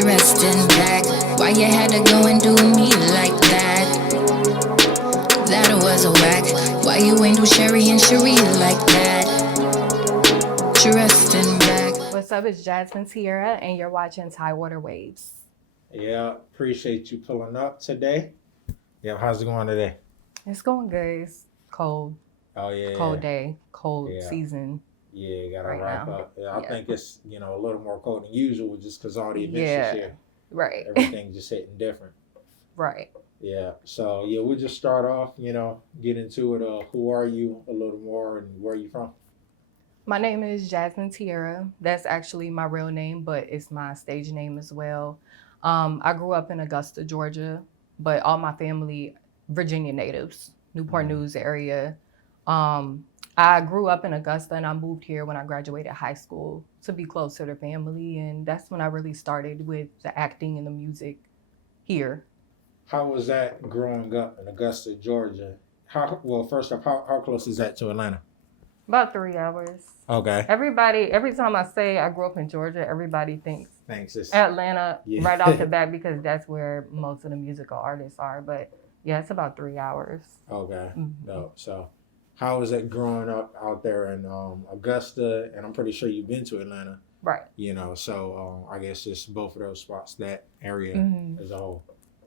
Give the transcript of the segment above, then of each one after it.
Resting back. Why you had to go and do me like that? That was a whack. Why you ain't do Sherry and Cherie like that? Resting back. What's up? It's Jasmine Tiarra, and you're watching Tidewater Waves. Yeah, appreciate you pulling up today. Yeah, how's it going today? It's going good. It's cold. Oh yeah, Cold day, cold Yeah. season. Yeah, gotta right wrap now. up. Yeah, I Yeah. think it's a little more cold than usual just because all the events Yeah. this year. Right. Everything just hitting different. Right. Yeah. So yeah, we'll just start off. Get into it. Who are you a little more and where are you from? My name is Jasmine Tiarra. That's actually my real name, but it's my stage name as well. I grew up in Augusta, Georgia, but all my family, Virginia natives, Newport News area. I grew up in Augusta and I moved here when I graduated high school to be closer to family. And that's when I really started with the acting and the music here. How was that growing up in Augusta, Georgia? First off, how close is that to Atlanta? About 3 hours. Okay. Every time I say I grew up in Georgia, everybody thinks Thanks. Atlanta Yeah. right off the bat because that's where most of the musical artists are. But yeah, it's about 3 hours. Okay. Mhm. No. So, how was it growing up out there in Augusta? And I'm pretty sure you've been to Atlanta. Right. So I guess just both of those spots, that area Mhm. as a whole.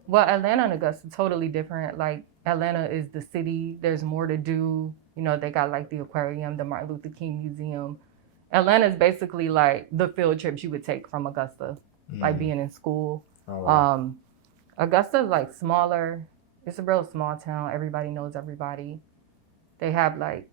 Well, Atlanta and Augusta totally different. Like Atlanta is the city. There's more to do. They got like the aquarium, the Martin Luther King Museum. Atlanta is basically like the field trips you would take from Augusta, like being in school. Oh, wow. Augusta is like smaller. It's a real small town. Everybody knows everybody. They have like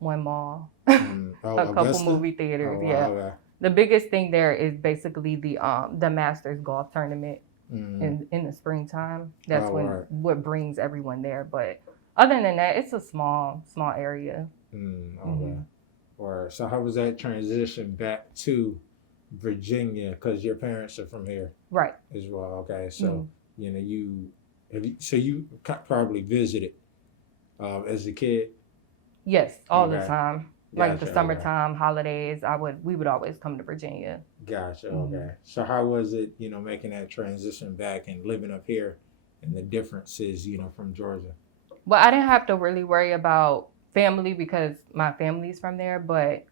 one mall, a couple Augusta? movie theaters. Oh, wow, Yeah. okay. The biggest thing there is basically the Masters golf tournament in the springtime. That's right. what brings everyone there. But other than that, it's a small area. Okay. Or so how was that transition back to Virginia? Because your parents are from here, Right. as well. Okay, so you probably visited as a kid. Yes, all the Okay. time. Like Gotcha, the okay. summertime holidays, we would always come to Virginia. Gotcha. Okay. So how was it, making that transition back and living up here, and the differences, from Georgia? Well, I didn't have to really worry about family because my family's from there, but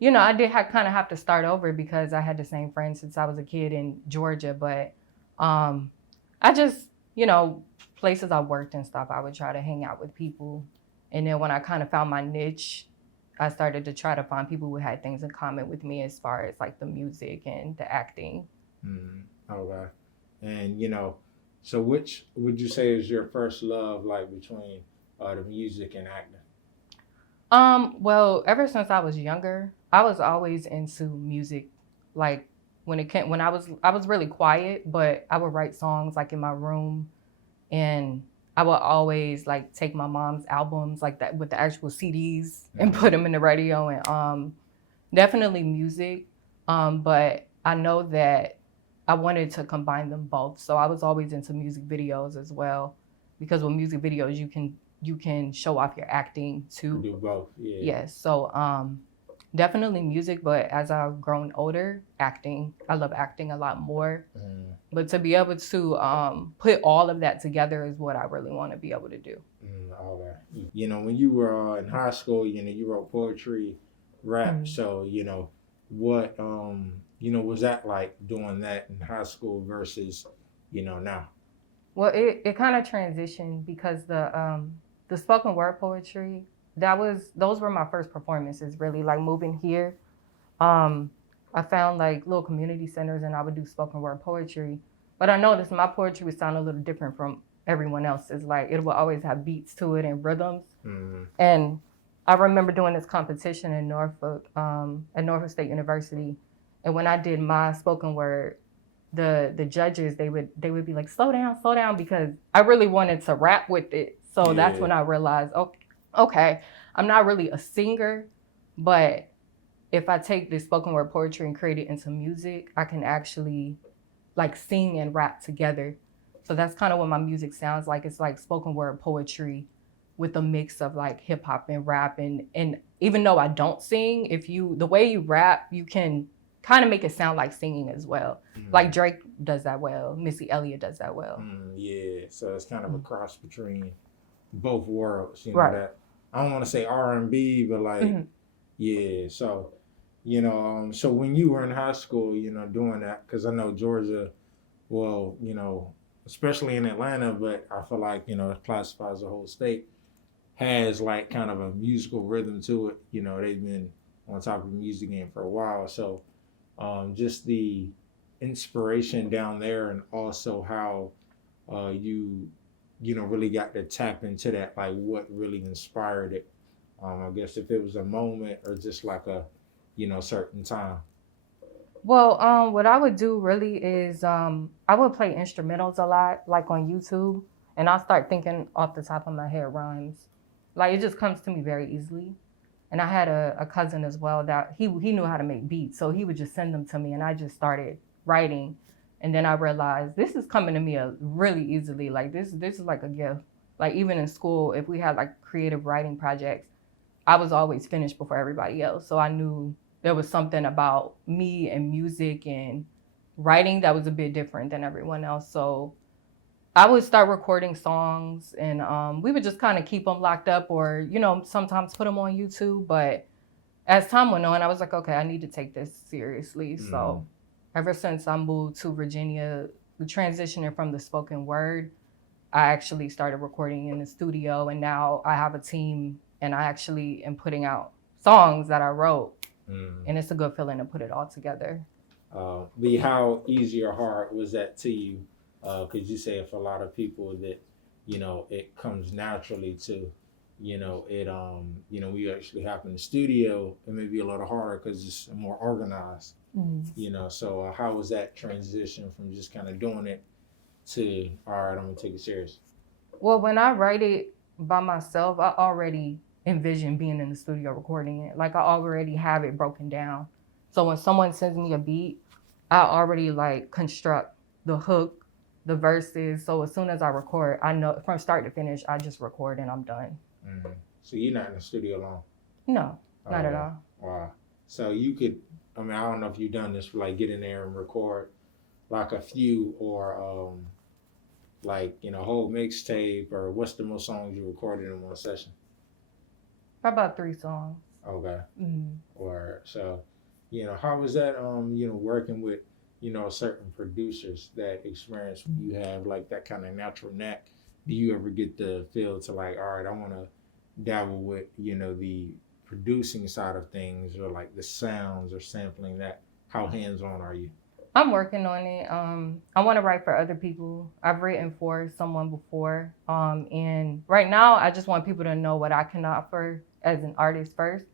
I did kind of have to start over because I had the same friends since I was a kid in Georgia. But I just, places I worked and stuff, I would try to hang out with people. And then when I kind of found my niche, I started to try to find people who had things in common with me as far as like the music and the acting. Okay. And, so which would you say is your first love, like between the music and acting? Well, ever since I was younger, I was always into music. Like when I was really quiet, but I would write songs like in my room, and I would always like take my mom's albums like that with the actual CDs and put them in the radio, and definitely music. But I know that I wanted to combine them both. So I was always into music videos as well, because with music videos you can show off your acting too. Do both, yeah. Yes. So definitely music, but as I've grown older, acting. I love acting a lot more. But to be able to put all of that together is what I really want to be able to do. Okay. When you were in high school, you wrote poetry, rap. So, what was that like doing that in high school versus, now? Well, it kind of transitioned because the spoken word poetry, those were my first performances really, like moving here. I found like little community centers and I would do spoken word poetry. But I noticed my poetry would sound a little different from everyone else's. Like it will always have beats to it and rhythms. And I remember doing this competition in Norfolk, at Norfolk State University. And when I did my spoken word, the judges, they would be like, slow down, because I really wanted to rap with it. So that's when I realized, okay, I'm not really a singer, but if I take this spoken word poetry and create it into music, I can actually like sing and rap together. So that's kind of what my music sounds like. It's like spoken word poetry with a mix of like hip hop and rap. And even though I don't sing, the way you rap, you can kind of make it sound like singing as well. Like Drake does that well. Missy Elliott does that well. Yeah, so it's kind of a cross between both worlds, you know, Right. that I don't want to say R&B, but like, yeah. So, you know, so when you were in high school, you know, doing that, because I know Georgia, well, you know, especially in Atlanta, but I feel like, you know, it classifies the whole state, has like kind of a musical rhythm to it. You know, they've been on top of the music game for a while. So just the inspiration down there, and also how you know, really got to tap into that, like what really inspired it. I guess if it was a moment or just like a, you know, certain time. Well, what I would do really is I would play instrumentals a lot, like on YouTube, and I'll start thinking off the top of my head rhymes. Like it just comes to me very easily. And I had a cousin as well that he knew how to make beats, so he would just send them to me, and I just started writing. And then I realized this is coming to me really easily. Like this is like a gift. Like even in school, if we had like creative writing projects, I was always finished before everybody else. So I knew there was something about me and music and writing that was a bit different than everyone else. So I would start recording songs, and we would just kind of keep them locked up, or, you know, sometimes put them on YouTube. But as time went on, I was like, okay, I need to take this seriously. So ever since I moved to Virginia, transitioning from the spoken word, I actually started recording in the studio, and now I have a team, and I actually am putting out songs that I wrote, and it's a good feeling to put it all together. How easy or hard was that to you? Because you say for a lot of people that, you know, it comes naturally to, you know, it you know, we actually have in the studio, it may be a little harder because it's more organized. You know, so how was that transition from just kind of doing it to, all right, I'm gonna take it serious? Well, when I write it by myself, I already envision being in the studio recording it. Like I already have it broken down. So when someone sends me a beat, I already like construct the hook, the verses. So as soon as I record, I know from start to finish, I just record and I'm done. So you're not in the studio long? No, not at all. Wow. So you could, I mean, I don't know if you've done this, for like get in there and record like a few, or like, you know, whole mixtape, or what's the most songs you recorded in one session? About 3 songs. Okay. Or so, you know, how was that? You know, working with, you know, certain producers, that experience you have, like that kind of natural knack. Do you ever get the feel to like, all right, I want to dabble with, you know, the producing side of things, or like the sounds or sampling that? How hands-on are you? I'm working on it. I want to write for other people. I've written for someone before. And right now, I just want people to know what I can offer as an artist first,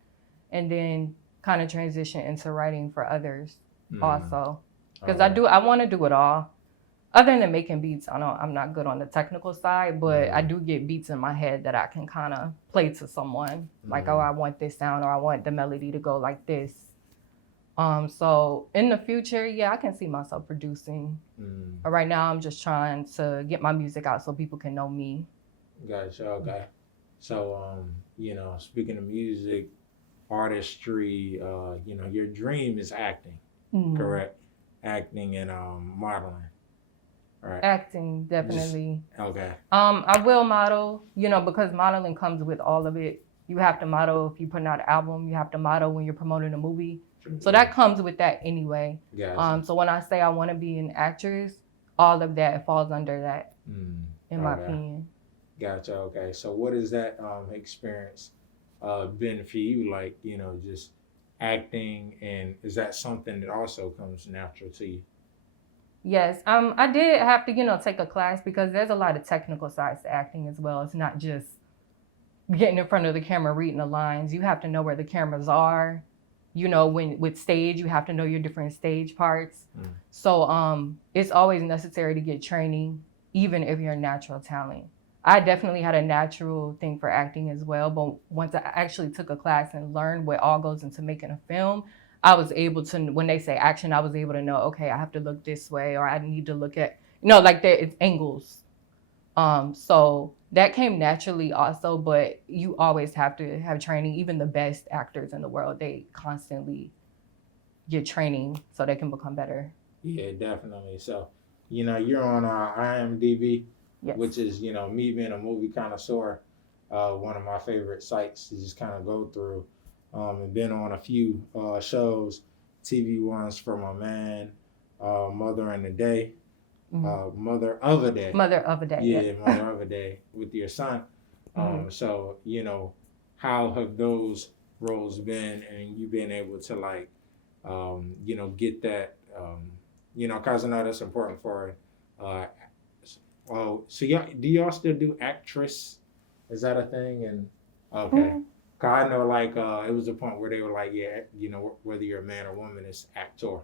and then kind of transition into writing for others also. Because I want to do it all. Other than making beats, I know I'm not good on the technical side, but I do get beats in my head that I can kind of play to someone. Like, oh, I want this sound, or I want the melody to go like this. So in the future, yeah, I can see myself producing. But right now, I'm just trying to get my music out so people can know me. Gotcha. Okay. So, you know, speaking of music, artistry, you know, your dream is acting, correct? Acting and modeling. Right. Acting, definitely. Okay. I will model, you know, because modeling comes with all of it. You have to model if you're putting out an album. You have to model when you're promoting a movie. So that comes with that anyway. Gotcha. So when I say I want to be an actress, all of that falls under that, in my opinion. Gotcha. Okay. So what has that experience been for you? Like, you know, just acting, and is that something that also comes natural to you? Yes. I did have to, you know, take a class, because there's a lot of technical sides to acting as well. It's not just getting in front of the camera, reading the lines. You have to know where the cameras are. You know, with stage, you have to know your different stage parts. So it's always necessary to get training, even if you're a natural talent. I definitely had a natural thing for acting as well, but once I actually took a class and learned what all goes into making a film, I was able to, when they say action, I was able to know, okay, I have to look this way, or I need to look at, you know, like it's angles. So that came naturally also, but you always have to have training. Even the best actors in the world, they constantly get training so they can become better. Yeah, definitely. So, you're on IMDb, Yes. which is, me being a movie connoisseur, one of my favorite sites to just kind of go through. And been on a few shows, TV ones for my man, Mother in the Day, Mother of a Day. Mother of a Day. Yeah, Mother of a Day with your son. So, how have those roles been, and you been able to like, get that, because I know that's important for. So do y'all still do actress? Is that a thing? And okay, cause I know like it was a point where they were like, yeah, whether you're a man or woman, it's actor.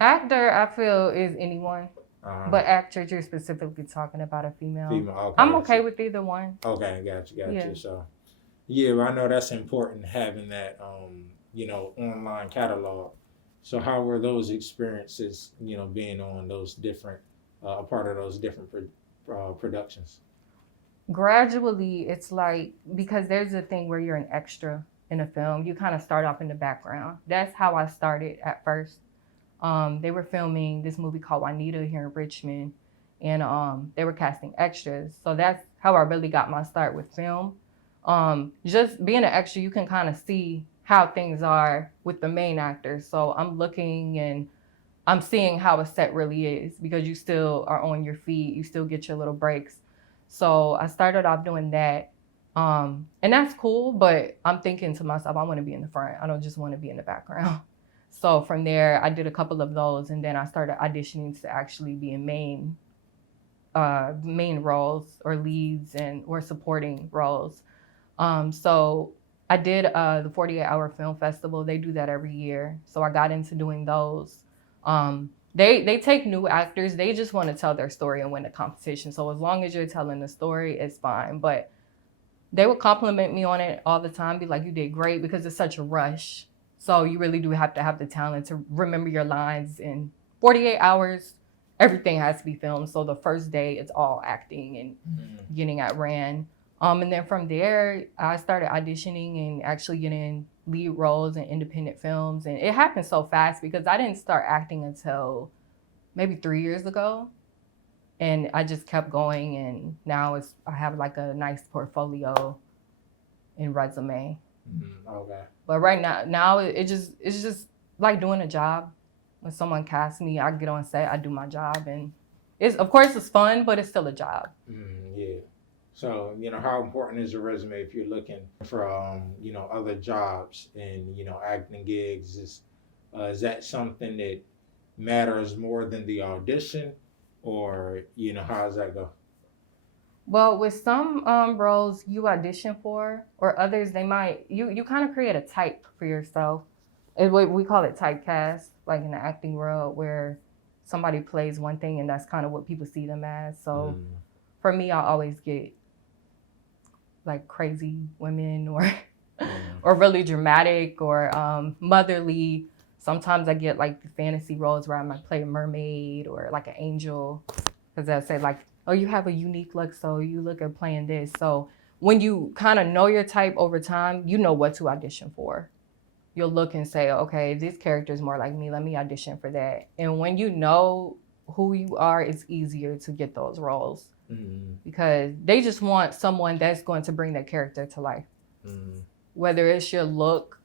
Actor, I feel, is anyone. But actress, you're specifically talking about a female. Okay. I'm okay with either one. Okay, got you. Yeah. So, yeah, I know that's important having that, online catalog. So, how were those experiences, being on those different, a part of those different productions? Gradually, it's like, because there's a thing where you're an extra in a film, you kind of start off in the background. That's how I started at first. They were filming this movie called Juanita here in Richmond, and they were casting extras. So that's how I really got my start with film. Just being an extra, you can kind of see how things are with the main actors. So I'm looking and I'm seeing how a set really is, because you still are on your feet, you still get your little breaks. So I started off doing that. And that's cool, but I'm thinking to myself, I want to be in the front. I don't just want to be in the background. So from there, I did a couple of those, and then I started auditioning to actually be in main roles or leads or supporting roles. So I did the 48-hour film festival. They do that every year. So I got into doing those. They take new actors. They just want to tell their story and win the competition. So as long as you're telling the story, it's fine. But they would compliment me on it all the time, be like, you did great, because it's such a rush. So you really do have to have the talent to remember your lines. In 48 hours, everything has to be filmed. So the first day, it's all acting and getting at Rand. And then from there, I started auditioning and actually getting lead roles in independent films. And it happened so fast because I didn't start acting until maybe 3 years ago. And I just kept going. And now I have like a nice portfolio and resume. Okay. But right now it's just like doing a job. When someone casts me, I get on set, I do my job, and of course it's fun, but it's still a job. Yeah. So how important is a resume if you're looking for other jobs and acting gigs? Is that something that matters more than the audition, or how does that go? Well, with some roles you audition for, or others they might, you kind of create a type for yourself. We call it typecast, like in the acting world, where somebody plays one thing and that's kind of what people see them as. So for me, I always get like crazy women or really dramatic or motherly. Sometimes I get like the fantasy roles where I might play a mermaid or like an angel, because I say like, oh, you have a unique look, so you look at playing this. So when you kind of know your type over time, you know what to audition for. You'll look and say, okay, this character is more like me. Let me audition for that. And when you know who you are, it's easier to get those roles because they just want someone that's going to bring that character to life. Whether it's your look,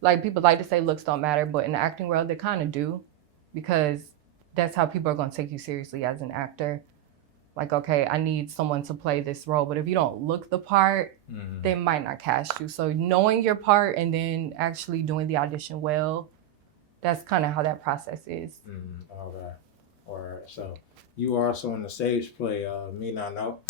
like people like to say looks don't matter, but in the acting world, they kind of do, because that's how people are going to take you seriously as an actor. Like, okay, I need someone to play this role, but if you don't look the part, they might not cast you. So knowing your part and then actually doing the audition well, that's kind of how that process is. Okay. All right. So you are also in the stage play, Me Not Know.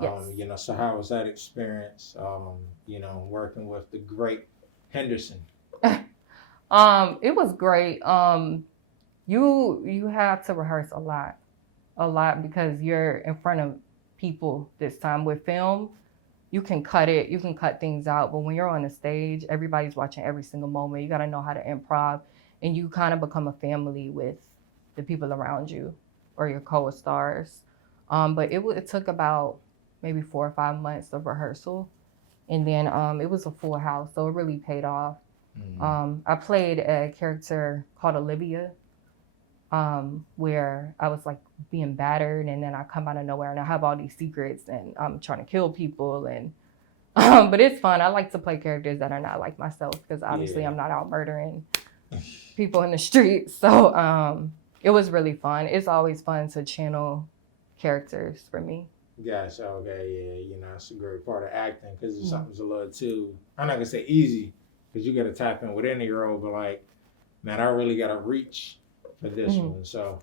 Yes. So how was that experience, working with the great Henderson? It was great. You have to rehearse a lot because you're in front of people this time. With film, you can cut things out, but when you're on the stage, everybody's watching every single moment. You got to know how to improv, and you kind of become a family with the people around you or your co-stars. But it took about maybe 4 or 5 months of rehearsal, and then it was a full house, so it really paid off. I played a character called Olivia, where I was like being battered, and then I come out of nowhere and I have all these secrets and I'm trying to kill people, and but it's fun. I like to play characters that are not like myself because obviously I'm not out murdering people in the street. So it was really fun. It's always fun to channel characters for me. Gotcha. Okay. Yeah. It's a great part of acting because it's something's a little too. I'm not gonna say easy because you got to tap in with any role, but like, man, I really got to reach for this one. So,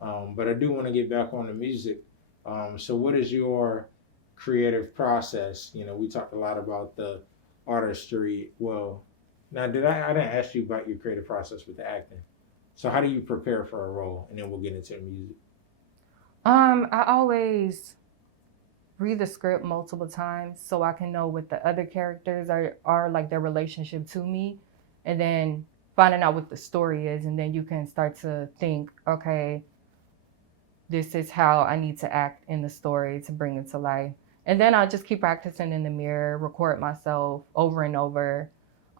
but I do want to get back on the music. So, what is your creative process? We talked a lot about the artistry. Well, now I didn't ask you about your creative process with the acting. So, how do you prepare for a role? And then we'll get into the music. I always read the script multiple times so I can know what the other characters are like their relationship to me, and then finding out what the story is, and then you can start to think, okay, this is how I need to act in the story to bring it to life. And then I'll just keep practicing in the mirror, record myself over and over.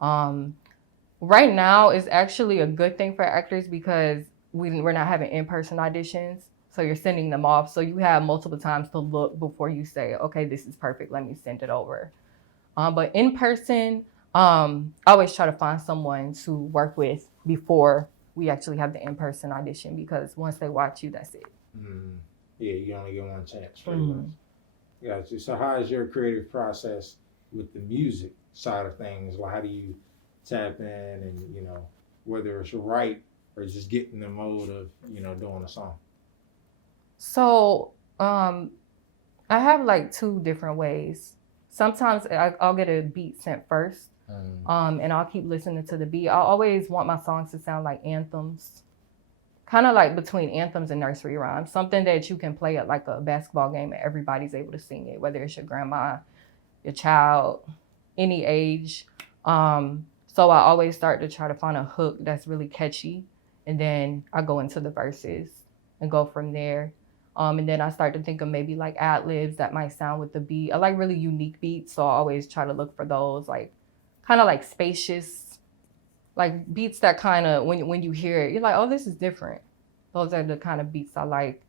Right now is actually a good thing for actors because we're not having in-person auditions. So you're sending them off. So you have multiple times to look before you say, okay, this is perfect. Let me send it over. But in person, I always try to find someone to work with before we actually have the in-person audition because once they watch you, that's it. Yeah, you only get one chance. Gotcha. So how is your creative process with the music side of things? Like how do you tap in and, whether it's right or just get in the mode of, doing a song? So I have like two different ways. Sometimes I'll get a beat sent first, and I'll keep listening to the beat. I always want my songs to sound like anthems, kind of like between anthems and nursery rhymes, something that you can play at like a basketball game and everybody's able to sing it, whether it's your grandma, your child, any age. So I always start to try to find a hook that's really catchy, and then I go into the verses and go from there. And then I start to think of maybe like ad libs that might sound with the beat. I like really unique beats, so I always try to look for those, like kind of like spacious, like beats that kind of when you hear it, you're like, oh, this is different. Those are the kind of beats I like.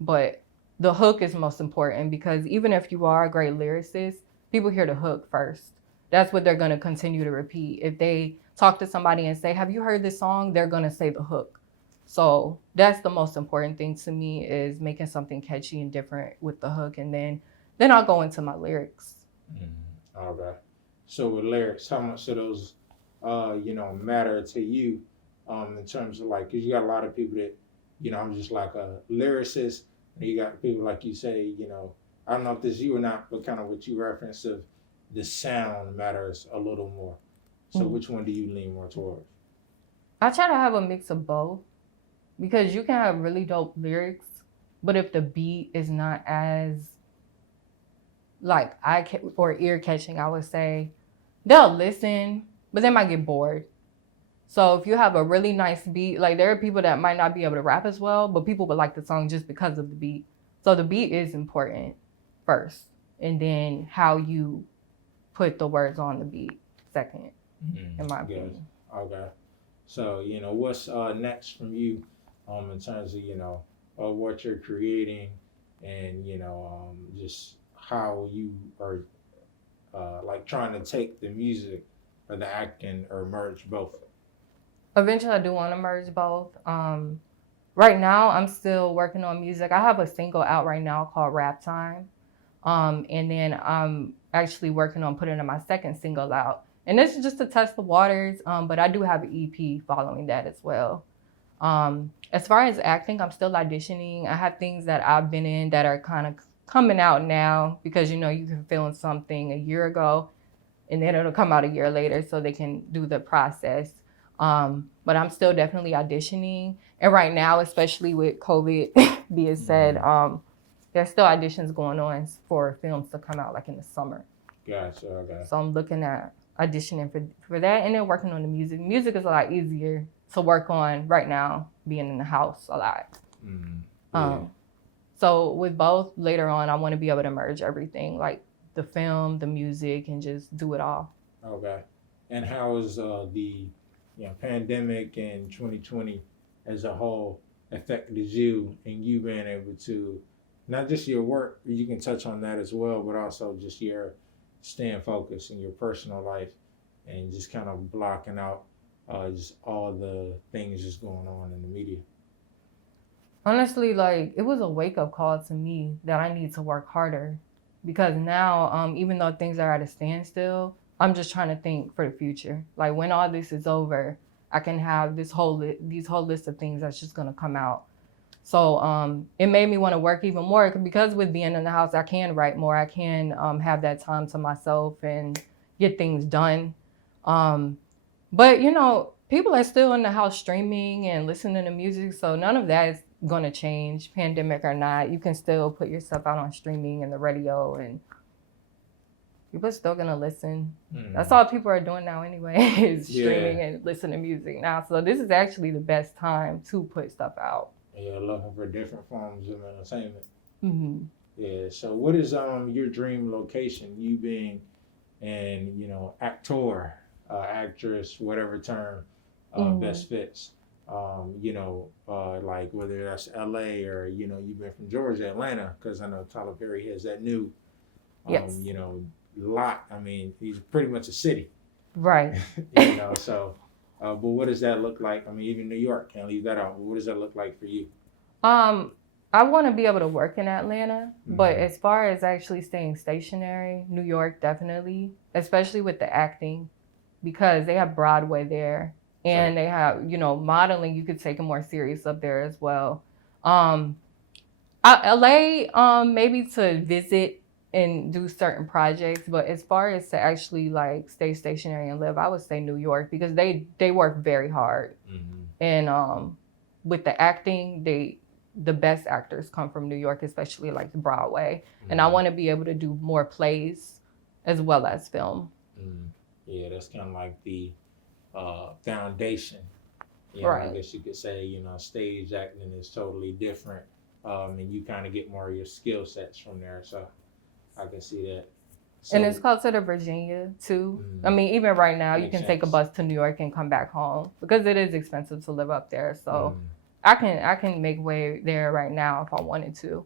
But the hook is most important because even if you are a great lyricist, people hear the hook first. That's what they're gonna continue to repeat. If they talk to somebody and say, have you heard this song? They're gonna say the hook. So that's the most important thing to me is making something catchy and different with the hook. And then I'll go into my lyrics. Okay. So with lyrics, how much of those, matter to you in terms of like, because you got a lot of people that, I'm just like a lyricist. And you got people like you say, I don't know if this is you or not, but kind of what you reference of the sound matters a little more. So which one do you lean more towards? I try to have a mix of both. Because you can have really dope lyrics, but if the beat is not as like or ear catching, I would say they'll listen, but they might get bored. So if you have a really nice beat, like there are people that might not be able to rap as well, but people would like the song just because of the beat. So the beat is important first, and then how you put the words on the beat second, in my opinion. Okay. So, what's next from you? In terms of what you're creating and, just how you are like trying to take the music or the acting or merge both? Eventually I do want to merge both. Right now I'm still working on music. I have a single out right now called Rap Time. And then I'm actually working on putting my second single out. And this is just to test the waters, but I do have an EP following that as well. As far as acting, I'm still auditioning. I have things that I've been in that are kind of coming out now because, you can film something a year ago and then it'll come out a year later so they can do the process. But I'm still definitely auditioning. And right now, especially with COVID being said, there's still auditions going on for films to come out like in the summer. Gotcha, okay. So I'm looking at auditioning for that and then working on the music. Music is a lot easier to work on right now, being in the house a lot. So with both, later on, I want to be able to merge everything, like the film, the music, and just do it all. Okay. And how is the pandemic and 2020 as a whole affected you and you being able to not just your work, you can touch on that as well, but also just your staying focused in your personal life and just kind of blocking out just all the things just going on in the media. Honestly, like it was a wake up call to me that I need to work harder because now, even though things are at a standstill, I'm just trying to think for the future. Like when all this is over, I can have these whole list of things that's just gonna come out. So it made me want to work even more because with being in the house, I can write more. I can have that time to myself and get things done. But people are still in the house streaming and listening to music, so none of that is going to change, pandemic or not. You can still put your stuff out on streaming and the radio, and people are still going to listen. That's all people are doing now anyway, is streaming and listening to music now. So this is actually the best time to put stuff out. Yeah, looking for different forms of entertainment. Mm-hmm. Yeah. So, what is your dream location? You being an actor, actress, whatever term best fits. Like whether that's LA or you've been from Georgia, Atlanta, because I know Tyler Perry has that new, lot. I mean, he's pretty much a city. Right. So. But what does that look like? I mean, even New York, can't leave that out. But what does that look like for you? I want to be able to work in Atlanta, but as far as actually staying stationary, New York definitely, especially with the acting, because they have Broadway there and they have, modeling. You could take it more serious up there as well. LA, maybe to visit and do certain projects, but as far as to actually like stay stationary and live, I would say New York because they work very hard. And with the acting, the best actors come from New York, especially like Broadway. And I want to be able to do more plays as well as film. Yeah, that's kind of like the foundation. Right. I guess you could say, stage acting is totally different. And you kind of get more of your skill sets from there. So I can see that. So, and it's closer to Virginia too. I mean, even right now, you can take a bus to New York and come back home because it is expensive to live up there. So I can make way there right now if I wanted to.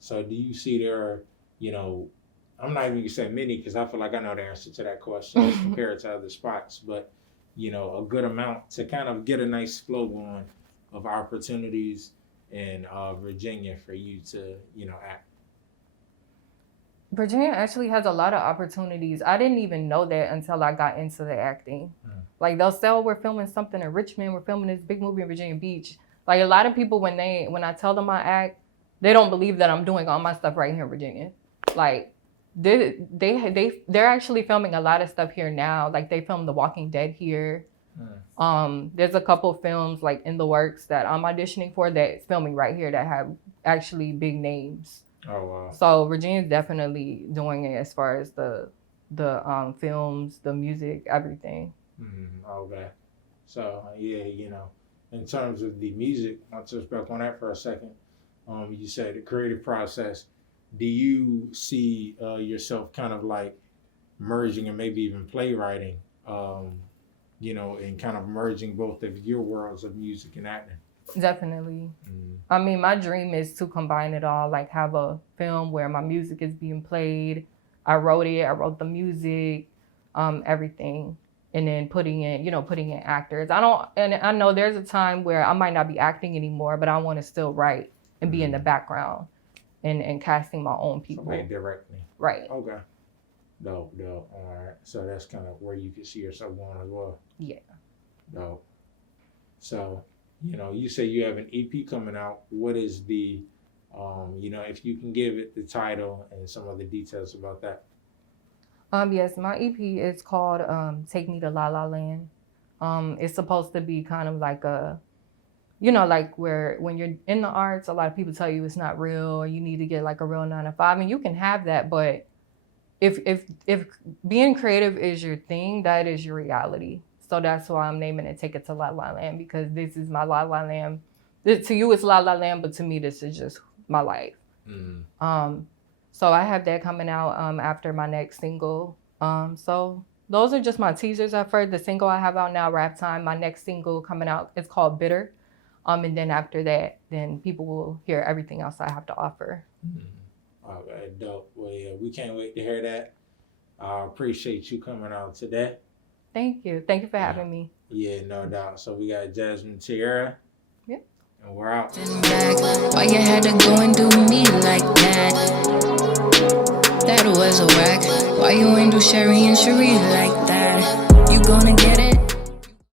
So do you see there, I'm not even gonna say many because I feel like I know the answer to that question compared to other spots, but a good amount to kind of get a nice flow going of opportunities in Virginia for you to, act. Virginia actually has a lot of opportunities. I didn't even know that until I got into the acting. Like they'll say, oh, we're filming something in Richmond. We're filming this big movie in Virginia Beach. Like a lot of people, when I tell them I act, they don't believe that I'm doing all my stuff right here in Virginia. Like they're actually filming a lot of stuff here now. Like they filmed The Walking Dead here. There's a couple films like in the works that I'm auditioning for that's filming right here that have actually big names. Oh wow! So Virginia's definitely doing it as far as the films, the music, everything. Okay. So in terms of the music, I'll touch back on that for a second. You said the creative process. Do you see yourself kind of like merging and maybe even playwriting? And kind of merging both of your worlds of music and acting. Definitely. I mean, my dream is to combine it all, like have a film where my music is being played. I wrote the music, everything, and then putting in actors. I know there's a time where I might not be acting anymore, but I want to still write and be in the background and casting my own people. So directly. Right. Okay. Dope. All right. So that's kind of where you can see yourself going as well. Yeah. Dope. So, you say you have an EP coming out. What is the, if you can give it the title and some of the details about that. Yes, my EP is called Take Me to La La Land. It's supposed to be kind of like a, like where when you're in the arts, a lot of people tell you it's not real or you need to get like a real 9-to-5, and you can have that, but if being creative is your thing, that is your reality. So that's why I'm naming it Take It to La La Land, because this is my La La Land. To you, it's La La Land, but to me, this is just my life. So I have that coming out after my next single. So Those are just my teasers at first. The single I have out now, Rap Time. My next single coming out is called Bitter. And then after that, then people will hear everything else I have to offer. Okay, dope. Well, yeah, we can't wait to hear that. I appreciate you coming out today. Thank you. Thank you for having me. Yeah, no doubt. So we got Jasmine Tiarra. Yep. And we're out. Why you had to go and do me like that? That was a whack. Why you ain't do Sherry and Cherie like that? You gonna get it?